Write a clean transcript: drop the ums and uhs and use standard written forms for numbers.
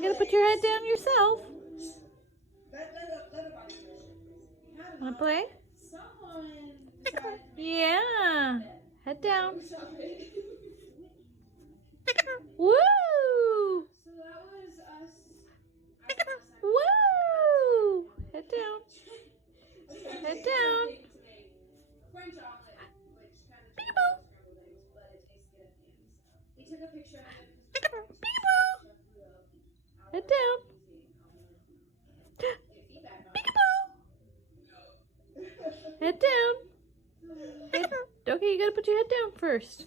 you gotta put your head down yourself. Wanna play? Yeah. Head down. Woo! So that was us. Woo! Head down. Head down. French omelet, which kind of Peekaboo. scrambled eggs, but it tastes good at the end. So we took a picture of it. Peekaboo. Head down. Peekaboo. Head down. Okay, you gotta put your head down first.